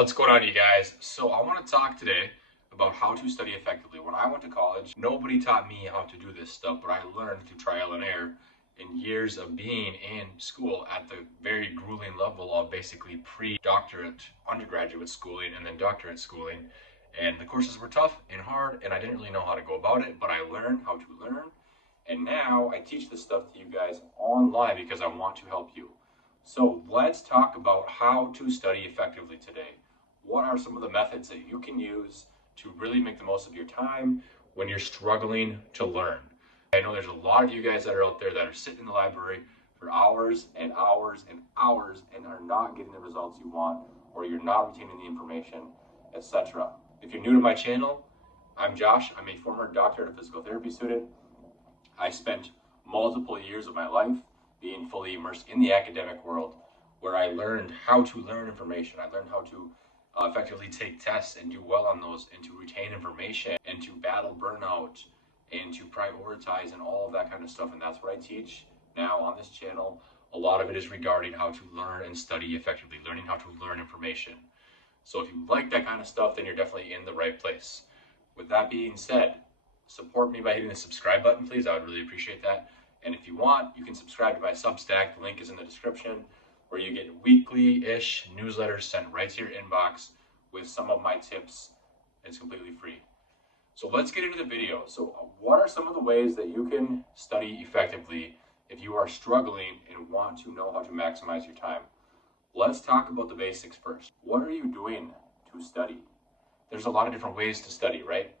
What's going on, you guys? So I want to talk today about how to study effectively. When I went to college, nobody taught me how to do this stuff, but I learned through trial and error in years of being in school at the very grueling level of basically pre-doctorate undergraduate schooling and then doctorate schooling. And the courses were tough and hard, and I didn't really know how to go about it, but I learned how to learn. And now I teach this stuff to you guys online because I want to help you. So let's talk about how to study effectively today. What are some of the methods that you can use to really make the most of your time when you're struggling to learn? I know there's a lot of you guys that are out there that are sitting in the library for hours and hours and hours and are not getting the results you want, or you're not retaining the information, etc. If you're new to my channel, I'm Josh. I'm a former doctorate of physical therapy student. I spent multiple years of my life being fully immersed in the academic world, where I learned how to learn information. I learned how to effectively take tests and do well on those, and to retain information, and to battle burnout, and to prioritize, and all of that kind of stuff. And that's what I teach now on this channel. A lot of it is regarding how to learn and study effectively, learning how to learn information. So if you like that kind of stuff, then you're definitely in the right place. With that being said, support me by hitting the subscribe button, please. I would really appreciate that. And if you want, you can subscribe to my Substack. The link is in the description, where you get weekly-ish newsletters sent right to your inbox with some of my tips. It's completely free. So let's get into the video. So what are some of the ways that you can study effectively if you are struggling and want to know how to maximize your time? Let's talk about the basics first. What are you doing to study? There's a lot of different ways to study, right?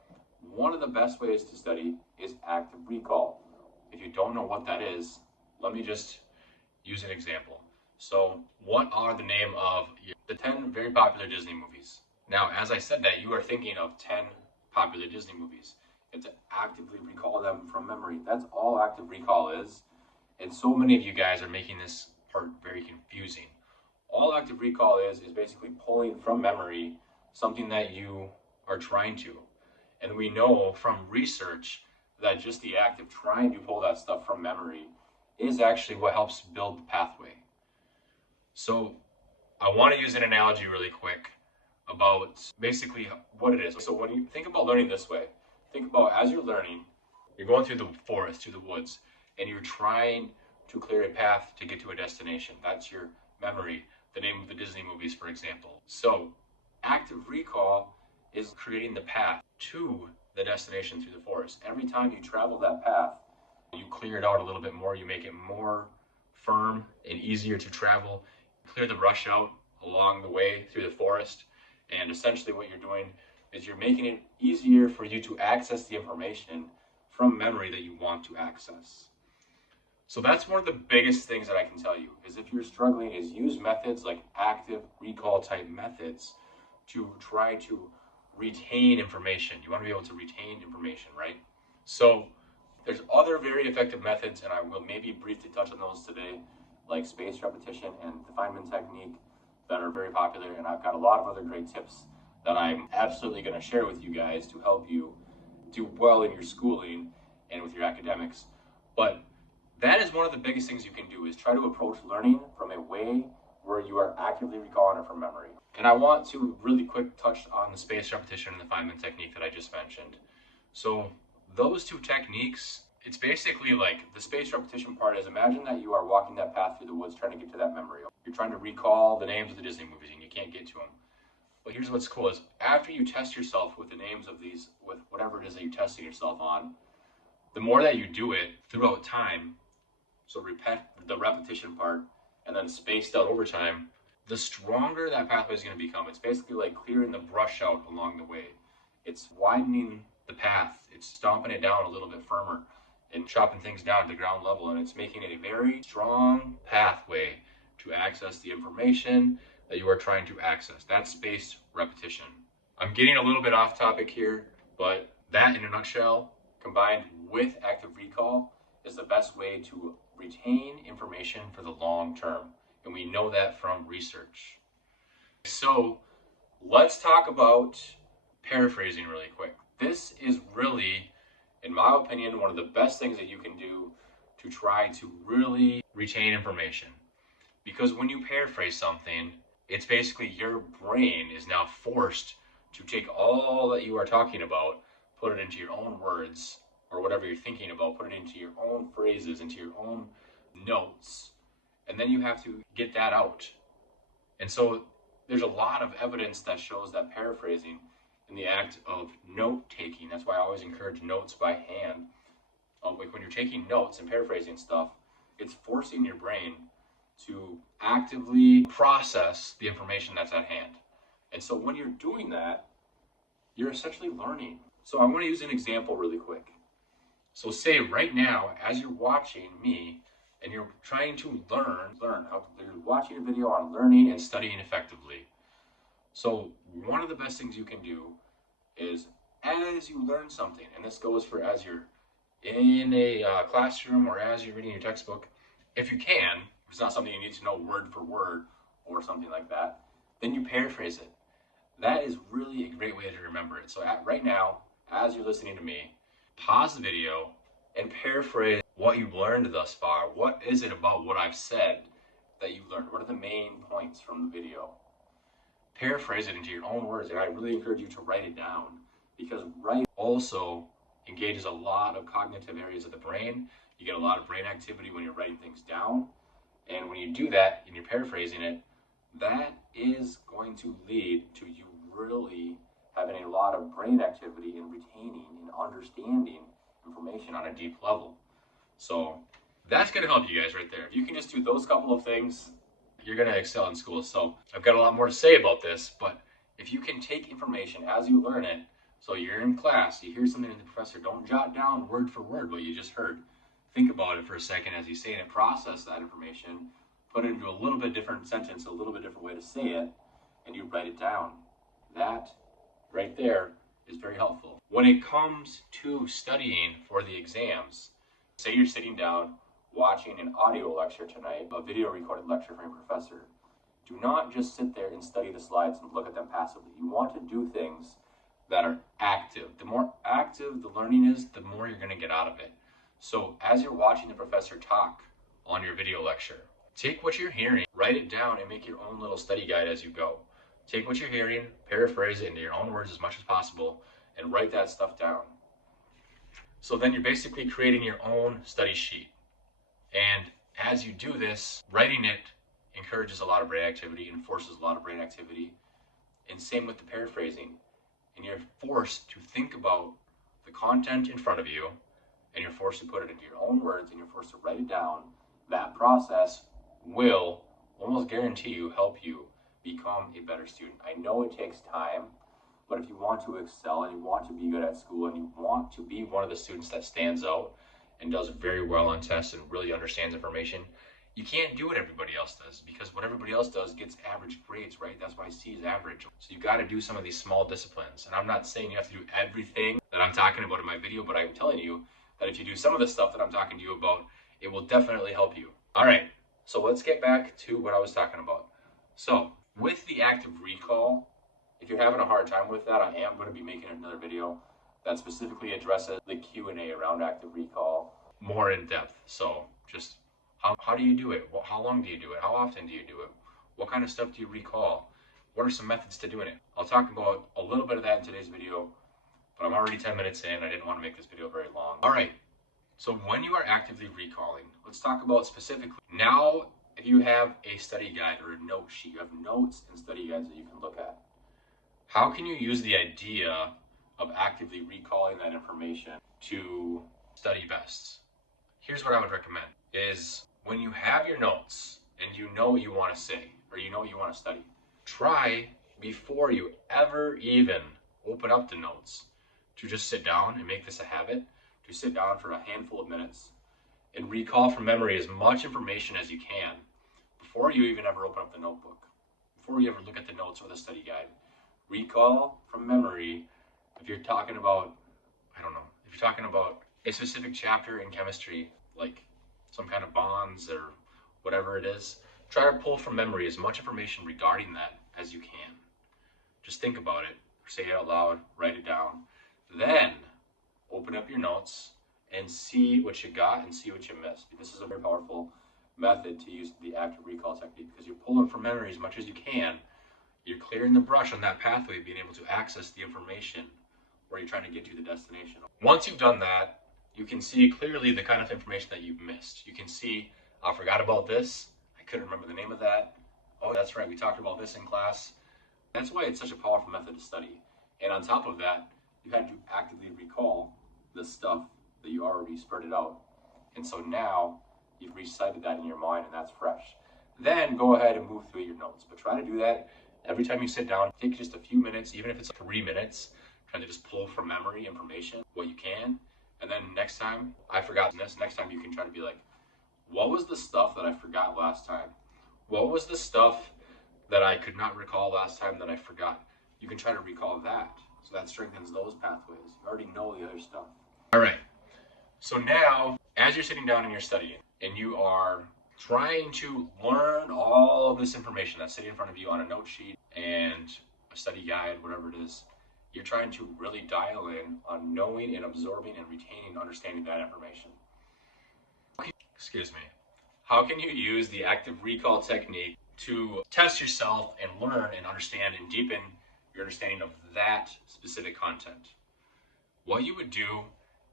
One of the best ways to study is active recall. If you don't know what that is, let me just use an example. So what are the name of the 10 very popular Disney movies? Now, as I said that, you are thinking of 10 popular Disney movies. And to actively recall them from memory. That's all active recall is. And so many of you guys are making this part very confusing. All active recall is basically pulling from memory something that you are trying to. And we know from research that just the act of trying to pull that stuff from memory is actually what helps build the pathway. So I want to use an analogy really quick about basically what it is. So when you think about learning this way, think about as you're learning, you're going through the forest, through the woods, and you're trying to clear a path to get to a destination. That's your memory, the name of the Disney movies, for example. So active recall is creating the path to the destination through the forest. Every time you travel that path, you clear it out a little bit more, you make it more firm and easier to travel, clear the brush out along the way through the forest, and essentially what you're doing is you're making it easier for you to access the information from memory that you want to access. So that's one of the biggest things that I can tell you, is if you're struggling, is use methods like active recall type methods to try to retain information. You want to be able to retain information, right? So there's other very effective methods, and I will maybe briefly touch on those today, like spaced repetition and the Feynman technique, that are very popular. And I've got a lot of other great tips that I'm absolutely going to share with you guys to help you do well in your schooling and with your academics. But that is one of the biggest things you can do, is try to approach learning from a way where you are actively recalling it from memory. And I want to really quick touch on the spaced repetition and the Feynman technique that I just mentioned. So those two techniques, it's basically like the spaced repetition part is, imagine that you are walking that path through the woods trying to get to that memory. You're trying to recall the names of the Disney movies and you can't get to them. But here's what's cool is, after you test yourself with the names of these, with whatever it is that you're testing yourself on, the more that you do it throughout time, so the repetition part, and then spaced out over time, the stronger that pathway is going to become. It's basically like clearing the brush out along the way. It's widening the path. It's stomping it down a little bit firmer and chopping things down to the ground level. And it's making it a very strong pathway to access the information that you are trying to access. That's spaced repetition. I'm getting a little bit off topic here, but that in a nutshell, combined with active recall, is the best way to retain information for the long term. And we know that from research. So let's talk about paraphrasing really quick. This is really, in my opinion, one of the best things that you can do to try to really retain information. Because when you paraphrase something, It's basically your brain is now forced to take all that you are talking about, put it into your own words, or whatever you're thinking about, put it into your own phrases, into your own notes, and then you have to get that out. And so there's a lot of evidence that shows that paraphrasing in the act of note taking, that's why I always encourage notes by hand. Like when you're taking notes and paraphrasing stuff, it's forcing your brain to actively process the information that's at hand. And so when you're doing that, you're essentially learning. So I want to use an example really quick. So say right now, as you're watching me and you're trying to learn how you're watching a video on learning and studying effectively. So one of the best things you can do is as you learn something, and this goes for as you're in a classroom or as you're reading your textbook, if you can, if it's not something you need to know word for word or something like that, then you paraphrase it. That is really a great way to remember it. So right now, as you're listening to me, pause the video and paraphrase what you've learned thus far. What is it about what I've said that you've learned? What are the main points from the video? Paraphrase it into your own words, and I really encourage you to write it down, because writing also engages a lot of cognitive areas of the brain. You get a lot of brain activity when you're writing things down, and when you do that and you're paraphrasing it, that is going to lead to you really having a lot of brain activity and retaining and understanding information on a deep level. So that's going to help you guys right there. If you can just do those couple of things, you're going to excel in school. So I've got a lot more to say about this, but if you can take information as you learn it, so you're in class, you hear something in the professor, don't jot down word for word what you just heard. Think about it for a second as he's saying it, process that information, put it into a little bit different sentence, a little bit different way to say it, and you write it down. That right there is very helpful. When it comes to studying for the exams, say you're sitting down watching an audio lecture tonight, a video recorded lecture from your professor. Do not just sit there and study the slides and look at them passively. You want to do things that are active. The more active the learning is, the more you're going to get out of it. So as you're watching the professor talk on your video lecture, take what you're hearing, write it down, and make your own little study guide as you go. Take what you're hearing, paraphrase it into your own words as much as possible, and write that stuff down. So then you're basically creating your own study sheet. And as you do this, writing it encourages a lot of brain activity and forces a lot of brain activity. And same with the paraphrasing. And you're forced to think about the content in front of you, and you're forced to put it into your own words, and you're forced to write it down. That process will almost guarantee you help you become a better student. I know it takes time, but if you want to excel and you want to be good at school and you want to be one of the students that stands out and does very well on tests and really understands information, you can't do what everybody else does, because what everybody else does gets average grades, right? That's why C is average. So you got to do some of these small disciplines. And I'm not saying you have to do everything that I'm talking about in my video, but I'm telling you that if you do some of the stuff that I'm talking to you about, it will definitely help you. All right, so let's get back to what I was talking about. So with the active recall, if you're having a hard time with that, I am going to be making another video that specifically addresses the Q&A around active recall more in depth. So just how do you do it? How long do you do it? How often do you do it? What kind of stuff do you recall? What are some methods to doing it? I'll talk about a little bit of that in today's video, but I'm already 10 minutes in. I didn't want to make this video very long. All right, so when you are actively recalling, let's talk about specifically. Now, if you have a study guide or a note sheet, you have notes and study guides that you can look at. How can you use the idea of actively recalling that information to study best? Here's what I would recommend is when you have your notes and you know what you want to say or you know what you want to study, try before you ever even open up the notes to just sit down and make this a habit, to sit down for a handful of minutes and recall from memory as much information as you can before you even ever open up the notebook, before you ever look at the notes or the study guide. Recall from memory. If you're talking about, I don't know, if you're talking about a specific chapter in chemistry, like some kind of bonds or whatever it is, try to pull from memory as much information regarding that as you can. Just think about it, say it out loud, write it down. Then open up your notes and see what you got and see what you missed. This is a very powerful method to use the active recall technique, because you're pulling from memory as much as you can. You're clearing the brush on that pathway, being able to access the information where you're trying to get to the destination. Once you've done that, you can see clearly the kind of information that you've missed. You can see, I forgot about this. I couldn't remember the name of that. Oh, that's right, we talked about this in class. That's why it's such a powerful method to study. And on top of that, you had to actively recall the stuff that you already spurted out. And so now you've recited that in your mind, and that's fresh. Then go ahead and move through your notes. But try to do that every time you sit down. Take just a few minutes, even if it's 3 minutes, trying to just pull from memory information, what you can. And then next time, I forgot this, next time you can try to be like, what was the stuff that I forgot last time? What was the stuff that I could not recall last time that I forgot? You can try to recall that. So that strengthens those pathways. You already know the other stuff. All right. So now, as you're sitting down and you're studying, and you are trying to learn all of this information that's sitting in front of you on a note sheet and a study guide, whatever it is, you're trying to really dial in on knowing and absorbing and retaining, understanding that information. Excuse me. How can you use the active recall technique to test yourself and learn and understand and deepen your understanding of that specific content? What you would do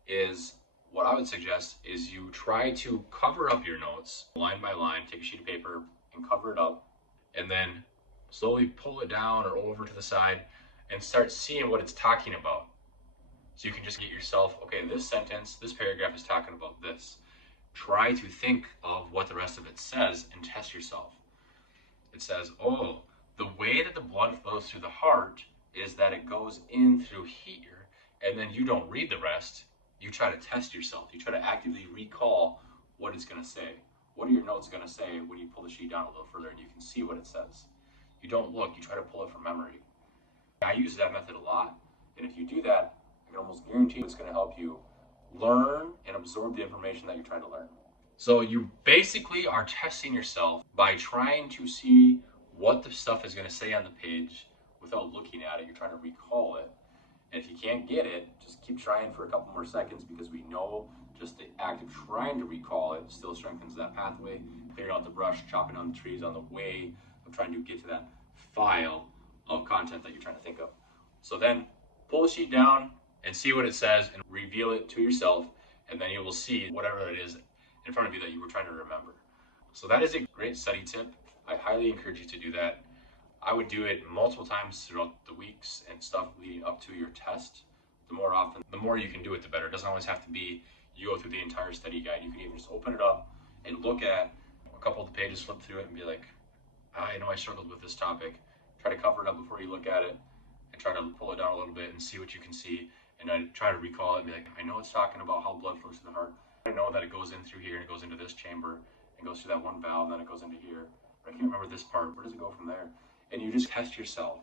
is, what I would suggest is you try to cover up your notes line by line, take a sheet of paper and cover it up, and then slowly pull it down or over to the side and start seeing what it's talking about. So you can just get yourself, okay, this sentence, this paragraph is talking about this. Try to think of what the rest of it says and test yourself. It says, oh, the way that the blood flows through the heart is that it goes in through here, and then you don't read the rest. You try to test yourself. You try to actively recall what it's going to say. What are your notes going to say when you pull the sheet down a little further and you can see what it says? You don't look, you try to pull it from memory. I use that method a lot, and if you do that, I can almost guarantee it's going to help you learn and absorb the information that you're trying to learn. So you basically are testing yourself by trying to see what the stuff is going to say on the page without looking at it. You're trying to recall it. And if you can't get it, just keep trying for a couple more seconds, because we know just the act of trying to recall it still strengthens that pathway, clearing out the brush, chopping down the trees on the way of trying to get to that file of content that you're trying to think of. So then pull the sheet down and see what it says and reveal it to yourself, and then you will see whatever it is in front of you that you were trying to remember. So that is a great study tip. I highly encourage you to do that. I would do it multiple times throughout the weeks and stuff leading up to your test. The more often, the more you can do it, the better. It doesn't always have to be you go through the entire study guide. You can even just open it up and look at a couple of the pages, flip through it and be like, I know I struggled with this topic. Try to cover it up before you look at it and try to pull it down a little bit and see what you can see. And I try to recall it and be like, I know it's talking about how blood flows to the heart. I know that it goes in through here and it goes into this chamber and goes through that one valve, and then it goes into here. But I can't remember this part. Where does it go from there? And you just test yourself.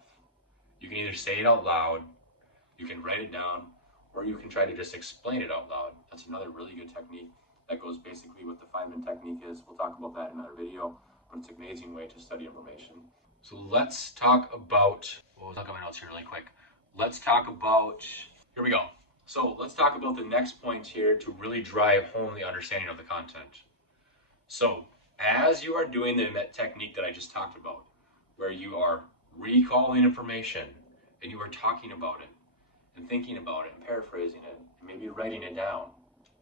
You can either say it out loud, you can write it down, or you can try to just explain it out loud. That's another really good technique that goes basically what the Feynman technique is. We'll talk about that in another video, but it's an amazing way to study information. So let's talk about, well, I'll look at my notes here really quick. Let's talk about, here we go. So let's talk about the next point here to really drive home the understanding of the content. So as you are doing the technique that I just talked about, where you are recalling information and you are talking about it and thinking about it and paraphrasing it and maybe writing it down.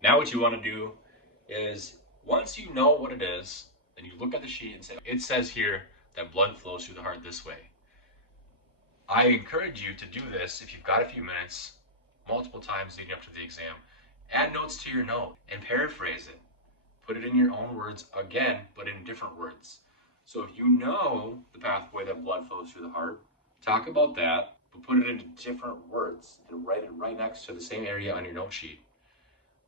Now what you want to do is, once you know what it is, then you look at the sheet and say, it says here that blood flows through the heart this way. I encourage you to do this if you've got a few minutes, multiple times leading up to the exam. Add notes to your note and paraphrase it. Put it in your own words again, but in different words. So if you know the pathway that blood flows through the heart, talk about that, but put it into different words and write it right next to the same area on your note sheet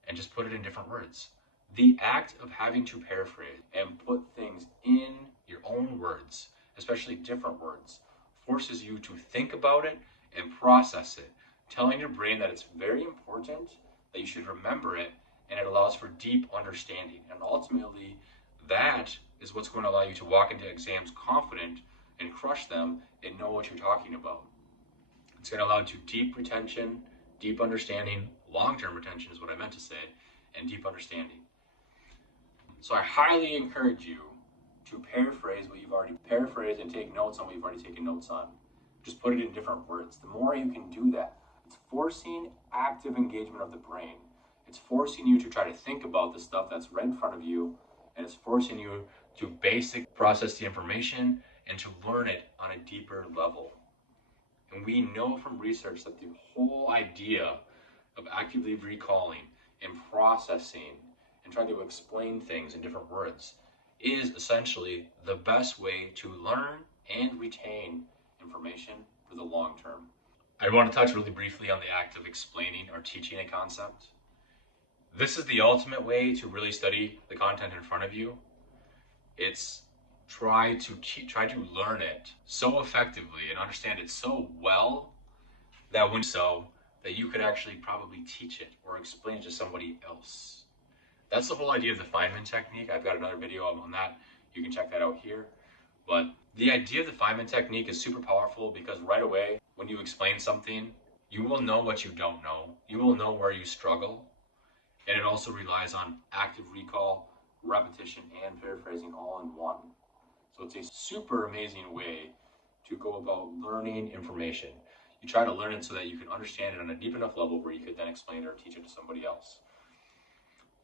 and just put it in different words. The act of having to paraphrase and put things in your own words, especially different words, forces you to think about it and process it, telling your brain that it's very important, that you should remember it, and it allows for deep understanding. And ultimately, that is what's going to allow you to walk into exams confident and crush them and know what you're talking about. It's going to allow you to deep retention, deep understanding, long-term retention is what I meant to say, and deep understanding. So I highly encourage you to paraphrase what you've already paraphrased and take notes on what you've already taken notes on. Just put it in different words. The more you can do that, it's forcing active engagement of the brain. It's forcing you to try to think about the stuff that's right in front of you, and it's forcing you to basic process the information and to learn it on a deeper level. And we know from research that the whole idea of actively recalling and processing and trying to explain things in different words is essentially the best way to learn and retain information for the long term. I want to touch really briefly on the act of explaining or teaching a concept. This is the ultimate way to really study the content in front of you. It's try to learn it so effectively and understand it so well that you could actually probably teach it or explain it to somebody else. That's the whole idea of the Feynman technique. I've got another video on that. You can check that out here. But the idea of the Feynman technique is super powerful because right away, when you explain something, you will know what you don't know. You will know where you struggle. And it also relies on active recall, repetition, and paraphrasing all in one. So it's a super amazing way to go about learning information. You try to learn it so that you can understand it on a deep enough level where you could then explain it or teach it to somebody else.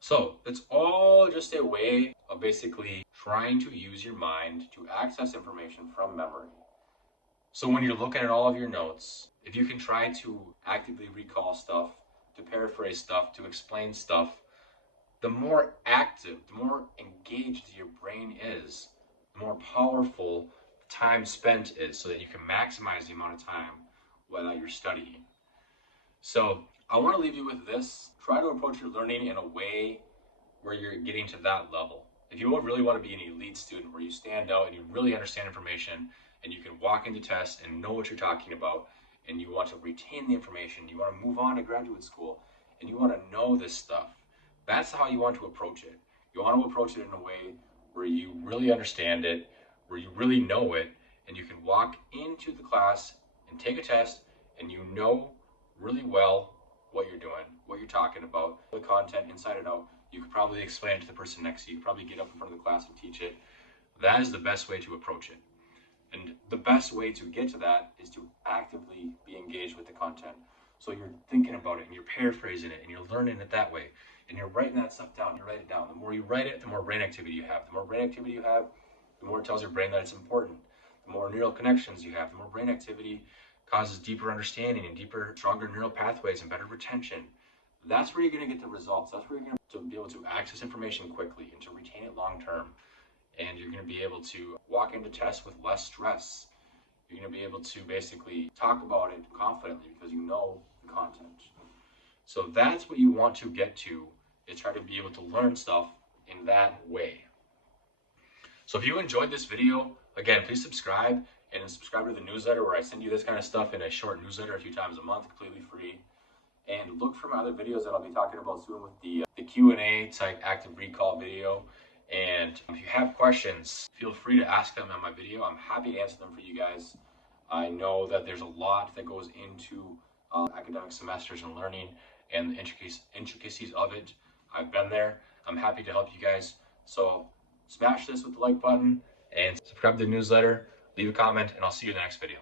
So it's all just a way of basically trying to use your mind to access information from memory. So when you're looking at all of your notes, if you can try to actively recall stuff, to paraphrase stuff, to explain stuff, the more active, the more engaged your brain is, the more powerful the time spent is, so that you can maximize the amount of time while you're studying. So I want to leave you with this. Try to approach your learning in a way where you're getting to that level. If you really want to be an elite student where you stand out and you really understand information and you can walk into tests and know what you're talking about, and you want to retain the information, you want to move on to graduate school, and you want to know this stuff, that's how you want to approach it. You want to approach it in a way where you really understand it, where you really know it, and you can walk into the class and take a test and you know really well what you're doing, what you're talking about, the content inside and out. You could probably explain it to the person next to you. You could probably get up in front of the class and teach it. That is the best way to approach it. And the best way to get to that is to actively be engaged with the content. So you're thinking about it and you're paraphrasing it and you're learning it that way. And you're writing that stuff down. You write it down. The more you write it, the more brain activity you have. The more brain activity you have, the more it tells your brain that it's important. The more neural connections you have, the more brain activity causes deeper understanding and deeper, stronger neural pathways and better retention. That's where you're going to get the results. That's where you're going to be able to access information quickly and to retain it long term. And you're going to be able to walk into tests with less stress. You're going to be able to basically talk about it confidently because you know the content. So that's what you want to get to, is try to be able to learn stuff in that way. So if you enjoyed this video, again, please subscribe and subscribe to the newsletter where I send you this kind of stuff in a short newsletter a few times a month, completely free. And look for my other videos that I'll be talking about soon with the Q&A type active recall video. And if you have questions, feel free to ask them on my video. I'm happy to answer them for you guys. I know that there's a lot that goes into academic semesters and learning and the intricacies of it. I've been there. I'm happy to help you guys. So smash this with the like button and subscribe to the newsletter, leave a comment, and I'll see you in the next video.